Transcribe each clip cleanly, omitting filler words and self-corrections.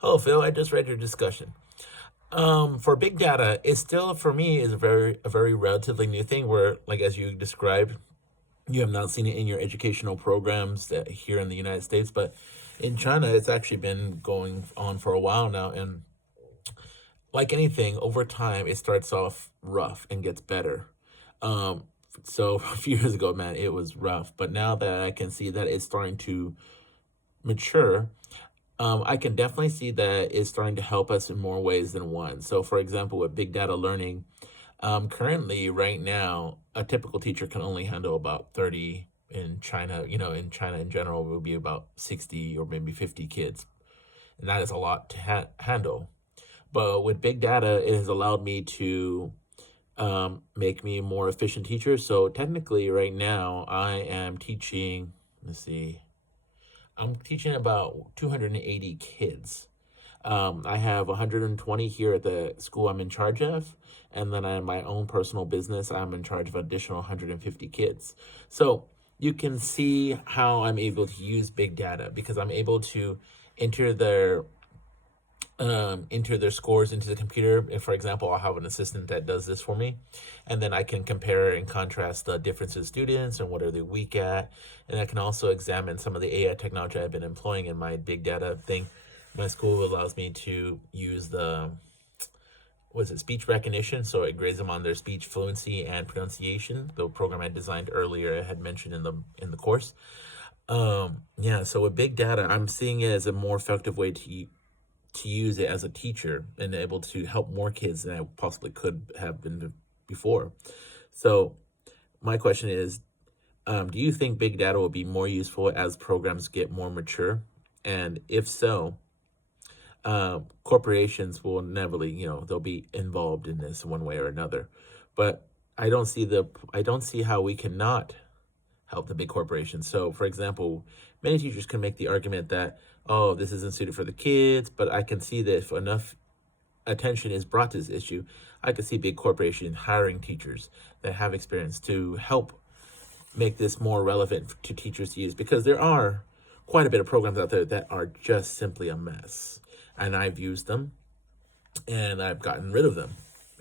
Hello, Phil. I just read your discussion. For big data, it's still for me is a very relatively new thing. Where, like as you described, you have not seen it in your educational programs that here in the United States, but in China, it's actually been going on for a while now. And like anything, over time, it starts off rough and gets better. Um, so a few years ago, man, it was rough, but now that I can see that it's starting to mature, I can definitely see that it's starting to help us in more ways than one. So, for example, with big data learning, currently, right now, a typical teacher can only handle about 30. In China, in China in general, it would be about 60 or maybe 50 kids. And that is a lot to handle. But with big data, it has allowed me to make me a more efficient teacher. So, technically, right now, I am teaching, let's see, I'm teaching about 280 kids. I have 120 here at the school I'm in charge of, and then I have my own personal business. I'm in charge of additional 150 kids. So you can see how I'm able to use big data because I'm able to enter their enter their scores into the computer. If, for example, I'll have an assistant that does this for me, and then I can compare and contrast the differences in students and what are they weak at, and I can also examine some of the AI technology I've been employing in my big data thing. My school allows me to use the was it speech recognition, so it grades them on their speech fluency and pronunciation. The program I designed earlier, I had mentioned in the course. Yeah, so with big data, I'm seeing it as a more effective way to use it as a teacher and able to help more kids than I possibly could have been before. So my question is, do you think big data will be more useful as programs get more mature? And if so, corporations will inevitably, they'll be involved in this one way or another. But I don't see how we cannot help the big corporations. So, for example, many teachers can make the argument that, oh, this isn't suited for the kids, but I can see that if enough attention is brought to this issue, I could see big corporations hiring teachers that have experience to help make this more relevant to teachers to use because there are quite a bit of programs out there that are just simply a mess. And I've used them and I've gotten rid of them.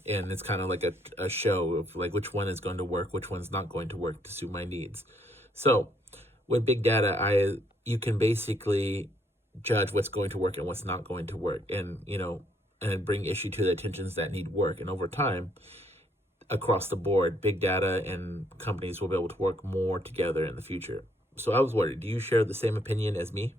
And it's kind of like a show of like which one is going to work, which one's not going to work to suit my needs. So with big data, I you can basically judge what's going to work and what's not going to work, and and bring issue to the attentions that need work. And over time, across the board, big data and companies will be able to work more together in the future. So I was worried. Do you share the same opinion as me?